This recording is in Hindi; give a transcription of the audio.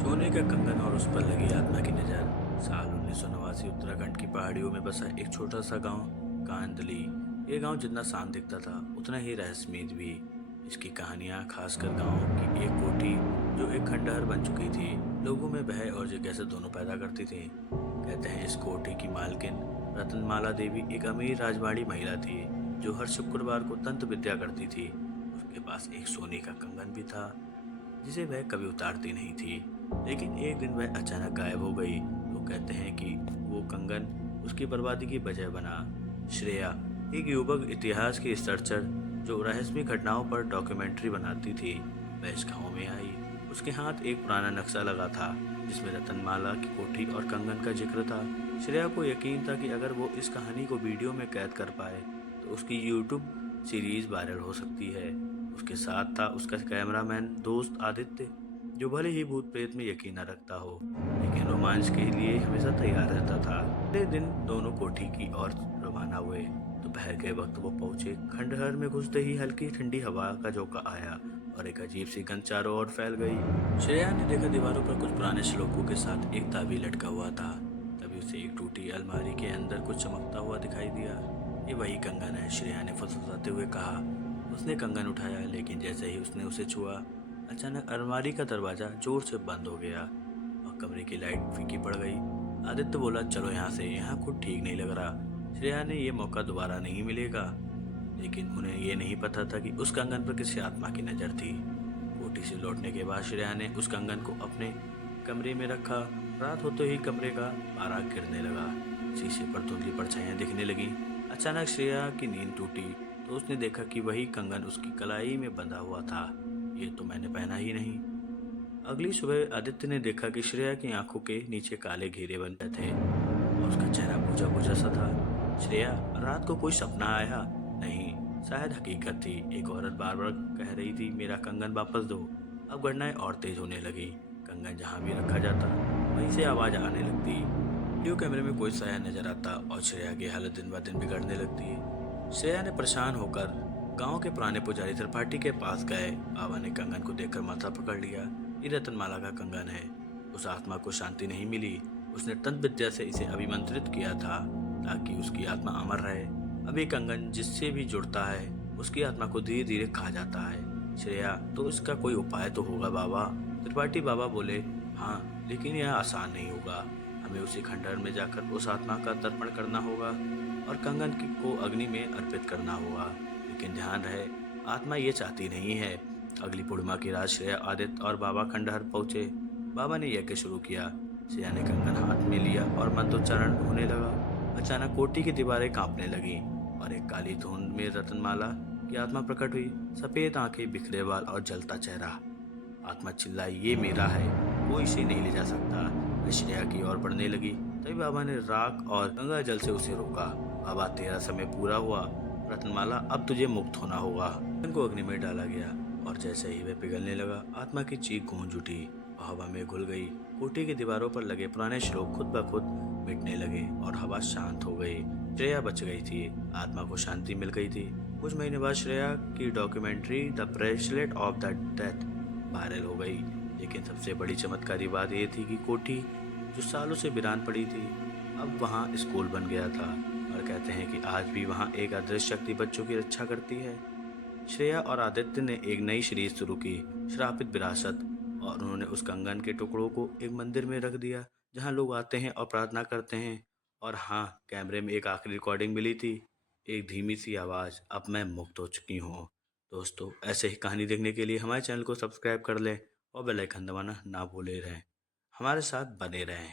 सोने का कंगन और उस पर लगी आत्मा की नज़र। साल 1989 उत्तराखंड की पहाड़ियों में बसा एक छोटा सा गांव कांदली। ये गांव जितना शांत दिखता था उतना ही रहस्यमयी भी। इसकी कहानियां खासकर गांव की एक कोठी जो एक खंडहर बन चुकी थी, लोगों में भय और जिज्ञासा दोनों पैदा करती थी। कहते हैं इस कोठी की मालकिन रतनमाला देवी एक अमीर राजवाड़ी महिला थी जो हर शुक्रवार को तंत्र विद्या करती थी। उसके पास एक सोने का कंगन भी था जिसे वह कभी उतारती नहीं थी। लेकिन एक दिन वह अचानक गायब हो गई। तो कहते हैं कि वो कंगन उसकी बर्बादी की वजह बना। श्रेया, एक युवक इतिहास की रिसर्चर जो रहस्यमय घटनाओं पर डॉक्यूमेंट्री बनाती थी, वह इस गाँव में आई। उसके हाथ एक पुराना नक्शा लगा था जिसमें रतनमाला की कोठी और कंगन का जिक्र था। श्रेया को यकीन था कि अगर वो इस कहानी को वीडियो में कैद कर पाए तो उसकी यूट्यूब सीरीज वायरल हो सकती है। उसके साथ था उसका कैमरामैन दोस्त आदित्य, जो भले ही भूत प्रेत में यकीन न रखता हो लेकिन रोमांच के लिए हमेशा तैयार रहता था। अगले दिन दोनों कोठी की ओर रवाना हुए। दोपहर के वक्त वो पहुंचे। खंडहर में घुसते ही हल्की ठंडी हवा का झोंका आया और एक अजीब सी गंध चारों ओर फैल गई। श्रेया ने देखा दीवारों पर कुछ पुराने श्लोकों के साथ एक ताबीज लटका हुआ था। तभी उसे एक टूटी अलमारी के अंदर कुछ चमकता हुआ दिखाई दिया। ये वही कंगन है, श्रेया ने फुसफुसाते हुए कहा। उसने कंगन उठाया लेकिन जैसे ही उसने उसे छुआ, अचानक अलमारी का दरवाजा जोर से बंद हो गया और कमरे की लाइट फीकी पड़ गई। आदित्य बोला, चलो यहाँ से, यहाँ कुछ ठीक नहीं लग रहा। श्रेया ने ये मौका दोबारा नहीं मिलेगा। लेकिन उन्हें ये नहीं पता था कि उस कंगन पर किसी आत्मा की नज़र थी। कोठी से लौटने के बाद श्रेया ने उस कंगन को अपने कमरे में रखा। रात होते ही कमरे का पारा गिरने लगा। शीशे पर धुंधली परछाइयां दिखने लगीं। अचानक श्रेया की नींद टूटी तो उसने देखा कि वही कंगन उसकी कलाई में बंधा हुआ था। ये तो मैंने पहना ही नहीं। अगली सुबह आदित्य ने देखा कि श्रेया की आंखों के नीचे काले घेरे बन गए थे और उसका चेहरा बुझा बुझा सा था। श्रेया, रात को कोई सपना आया? नहीं, शायद हकीकत थी। एक औरत बार बार कह रही थी, मेरा कंगन वापस दो। अब घटनाएं और तेज होने लगी। कंगन जहाँ भी रखा जाता वहीं से आवाज आने लगती। वीडियो कैमरे में कोई साया नजर आता और श्रेया की हालत दिन ब दिन बिगड़ने लगती। श्रेया ने परेशान होकर गांव के पुराने पुजारी त्रिपाठी के पास गए। बाबा ने कंगन को देखकर माथा पकड़ लिया। ये रतनमाला का कंगन है। उस आत्मा को शांति नहीं मिली। उसने तंत्र विद्या से इसे अभिमंत्रित किया था ताकि उसकी आत्मा अमर रहे। अब ये कंगन जिससे भी जुड़ता है उसकी आत्मा को धीरे धीरे खा जाता है। श्रेया, तो इसका कोई उपाय तो होगा बाबा? त्रिपाठी बाबा बोले, हाँ, लेकिन यह आसान नहीं होगा। हमें उसी खंडहर में जाकर उस आत्मा का तर्पण करना होगा और कंगन को अग्नि में अर्पित करना होगा। लेकिन ध्यान रहे, आत्मा ये चाहती नहीं है। अगली पूर्णिमा की रात श्रेया, आदित्य और बाबा खंडहर पहुंचे। बाबा ने यज्ञ शुरू किया। श्रेया ने कंगन हाथ में लिया और मंत्रोच्चारण होने लगा। अचानक कोठी की दीवारें कांपने लगीं और एक काली धुंध में रतनमाला की आत्मा प्रकट हुई। सफेद आंखें, बिखरे बाल और जलता चेहरा। आत्मा चिल्लाई, ये मेरा है, कोई इसे नहीं ले जा सकता। वह श्रेया की ओर बढ़ने लगी। तभी बाबा ने राख और गंगा जल से उसे रोका। बाबा, तेरा समय पूरा हुआ। रत्नमाला, अब तुझे मुक्त होना होगा। कंगन को अग्नि में डाला गया और जैसे ही वह पिघलने लगा, आत्मा की चीख गूंज उठी और हवा में घुल गई। कोठी की दीवारों पर लगे पुराने श्लोक खुद ब खुद मिटने लगे और हवा शांत हो गई। श्रेया बच गई थी। आत्मा को शांति मिल गई थी। कुछ महीने बाद श्रेया की documentary the bracelet of the death viral हो गई। लेकिन सबसे बड़ी चमत्कारी बात यह थी कि कोठी जो सालों से वीरान पड़ी थी, अब वहाँ स्कूल बन गया था। और कहते हैं कि आज भी वहाँ एक अदृश्य शक्ति बच्चों की रक्षा करती है। श्रेया और आदित्य ने एक नई सीरीज शुरू की, श्रापित विरासत, और उन्होंने उस कंगन के टुकड़ों को एक मंदिर में रख दिया जहाँ लोग आते हैं और प्रार्थना करते हैं। और हाँ, कैमरे में एक आखिरी रिकॉर्डिंग मिली थी, एक धीमी सी आवाज़, अब मैं मुक्त हो चुकी हूँ। दोस्तों, ऐसे ही कहानी देखने के लिए हमारे चैनल को सब्सक्राइब कर लें और बेल आइकन दबाना ना भूले रहें। हमारे साथ बने रहें।